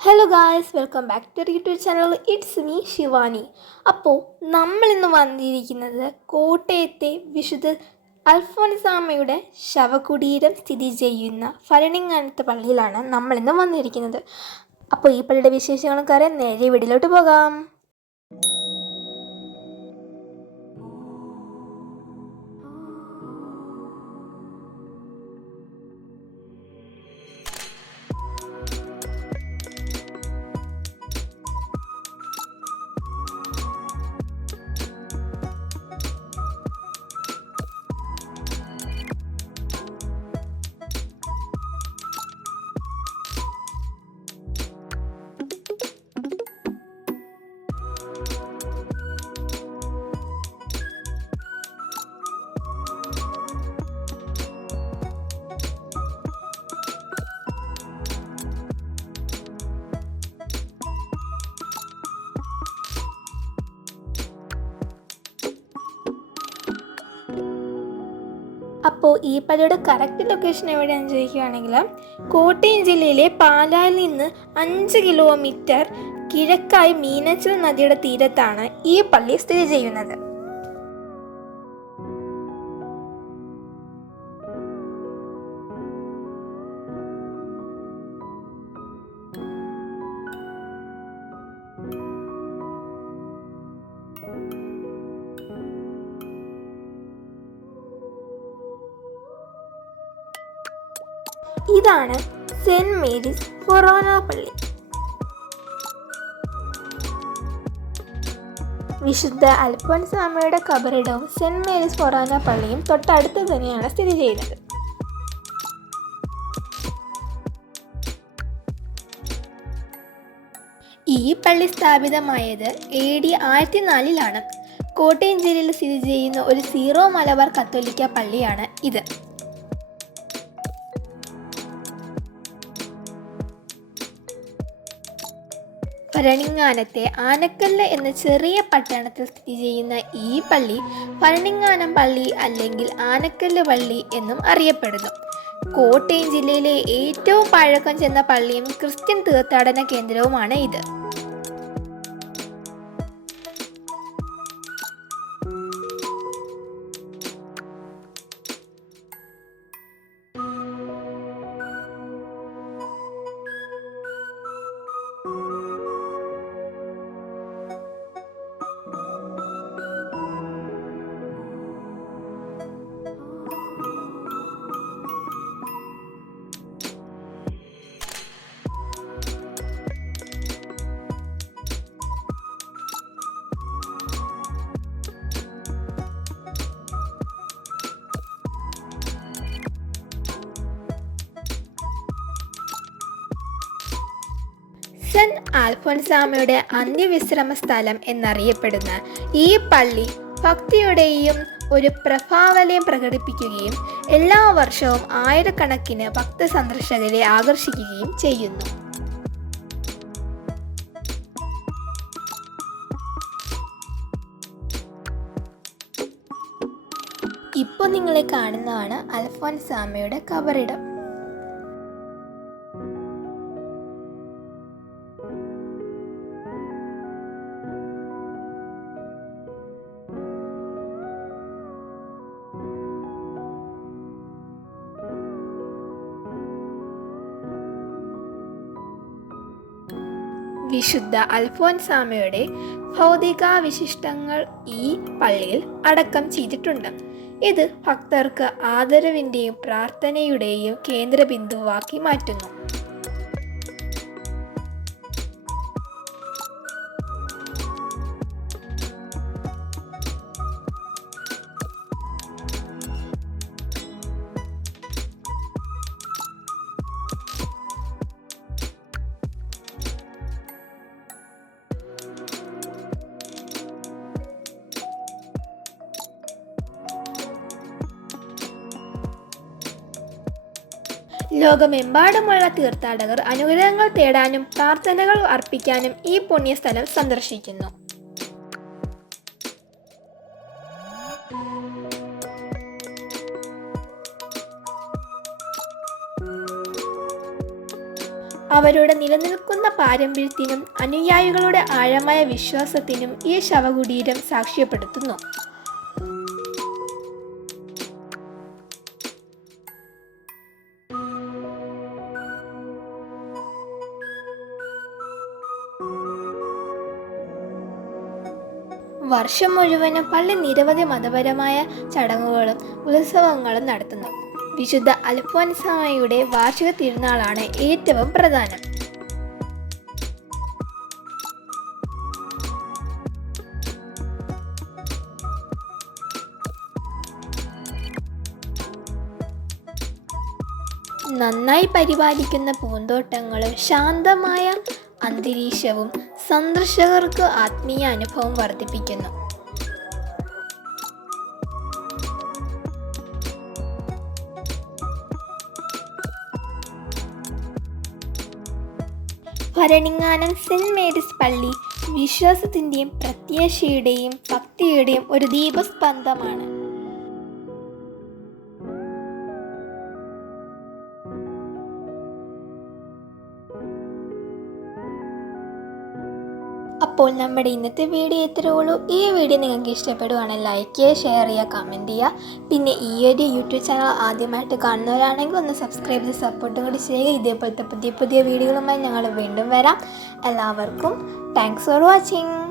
Hello guys, welcome back to YouTube channel. It's me Shivani. അപ്പോൾ നമ്മളിന്ന് വന്നിരിക്കുന്നത് കോട്ടയത്തെ വിശുദ്ധ അൽഫോൻസാമ്മയുടെ ശവകുടീരം സ്ഥിതി ചെയ്യുന്ന ഭരണിങ്ങാനത്ത് പള്ളിയിലാണ് നമ്മളിന്ന് വന്നിരിക്കുന്നത്. അപ്പോൾ ഈ പള്ളിയുടെ വിശേഷങ്ങളൊക്കെ അറിയാൻ നേരെ വീട്ടിലോട്ട് പോകാം. അപ്പോൾ ഈ പള്ളിയുടെ കറക്റ്റ് ലൊക്കേഷൻ എവിടെയാണെന്ന് ചോദിക്കുകയാണെങ്കിൽ കോട്ടയം ജില്ലയിലെ പാലായിൽ നിന്ന് 5 കിലോമീറ്റർ കിഴക്കായി മീനച്ചിൽ നദിയുടെ തീരത്താണ് ഈ പള്ളി സ്ഥിതി ചെയ്യുന്നത്. ഇതാണ് സെന്റ് മേരീസ് ഫൊറോന പള്ളി. വിശുദ്ധ അൽഫോൻസാമ്മയുടെ കബറിടവും സെന്റ് മേരീസ് ഫൊറോന പള്ളിയും തൊട്ടടുത്ത് തന്നെയാണ് സ്ഥിതി ചെയ്യുന്നത്. ഈ പള്ളി സ്ഥാപിതമായത് AD 1004 കോട്ടയം ജില്ലയിൽ സ്ഥിതി ചെയ്യുന്ന ഒരു സീറോ മലബാർ കത്തോലിക്ക പള്ളിയാണ് ഇത്. ഭരണിങ്ങാനത്തെ ആനക്കല്ല് എന്ന ചെറിയ പട്ടണത്തിൽ സ്ഥിതി ചെയ്യുന്ന ഈ പള്ളി ഭരണിങ്ങാനം പള്ളി അല്ലെങ്കിൽ ആനക്കല്ല് പള്ളി എന്നും അറിയപ്പെടുന്നു. കോട്ടയം ജില്ലയിലെ ഏറ്റവും പഴക്കം ചെന്ന പള്ളിയും ക്രിസ്ത്യൻ തീർത്ഥാടന കേന്ദ്രവുമാണ് ഇത്. സെന്റ് അൽഫോൻസാമ്മയുടെ അന്ത്യവിശ്രമ സ്ഥലം എന്നറിയപ്പെടുന്ന ഈ പള്ളി ഭക്തിയുടെയും ഒരു പ്രഭാവലയം പ്രകടിപ്പിക്കുകയും എല്ലാ വർഷവും ആയിരക്കണക്കിന് ഭക്തസന്ദർശകരെ ആകർഷിക്കുകയും ചെയ്യുന്നു. ഇപ്പോൾ നിങ്ങളെ കാണുന്നതാണ് അൽഫോൻസാമ്മയുടെ കബറിടം. വിശുദ്ധ അൽഫോൻസാമ്മയുടെ ഭൗതികാവശിഷ്ടങ്ങൾ ഈ പള്ളിയിൽ അടക്കം ചെയ്തിട്ടുണ്ട്. ഇത് ഭക്തർക്ക് ആദരവിൻ്റെയും പ്രാർത്ഥനയുടെയും കേന്ദ്രബിന്ദുവാക്കി മാറ്റുന്നു. ലോകമെമ്പാടുമുള്ള തീർത്ഥാടകർ അനുഗ്രഹങ്ങൾ തേടാനും പ്രാർത്ഥനകൾ അർപ്പിക്കാനും ഈ പുണ്യസ്ഥലം സന്ദർശിക്കുന്നു. അവരുടെ നിലനിൽക്കുന്ന പാരമ്പര്യത്തിനും അനുയായികളുടെ ആഴമായ വിശ്വാസത്തിനും ഈ ശവകുടീരം സാക്ഷ്യപ്പെടുത്തുന്നു. വർഷം മുഴുവനും പള്ളി നിരവധി മതപരമായ ചടങ്ങുകളും ഉത്സവങ്ങളും നടത്തുന്നു. വിശുദ്ധ അൽഫോൻസാമയുടെ വാർഷിക തിരുനാളാണ് ഏറ്റവും പ്രധാനം. നന്നായി പരിപാലിക്കുന്ന പൂന്തോട്ടങ്ങളും ശാന്തമായ അന്തരീക്ഷവും സന്ദർശകർക്ക് ആത്മീയ അനുഭവം വർദ്ധിപ്പിക്കുന്നു. ഭരണിങ്ങാനം സെന്റ് മേരീസ് പള്ളി വിശ്വാസത്തിൻ്റെയും പ്രത്യാശയുടെയും ഭക്തിയുടെയും ഒരു ദീപസ്തംഭമാണ്. അപ്പോൾ നമ്മുടെ ഇന്നത്തെ വീഡിയോ ഇത്രയേ ഉള്ളൂ. ഈ വീഡിയോ നിങ്ങൾക്ക് ഇഷ്ടപ്പെടുവാണെങ്കിൽ ലൈക്ക് ചെയ്യുക, ഷെയർ ചെയ്യുക, കമൻറ്റ് ചെയ്യുക. പിന്നെ ഈ ഒരു യൂട്യൂബ് ചാനൽ ആദ്യമായിട്ട് കാണുന്നവരാണെങ്കിൽ ഒന്ന് സബ്സ്ക്രൈബ് ചെയ്ത് സപ്പോർട്ടും കൂടി ചെയ്യുക. ഇതേപോലത്തെ പുതിയ പുതിയ വീഡിയോകളുമായി ഞങ്ങൾ വീണ്ടും വരാം. എല്ലാവർക്കും താങ്ക്സ് ഫോർ വാച്ചിങ്.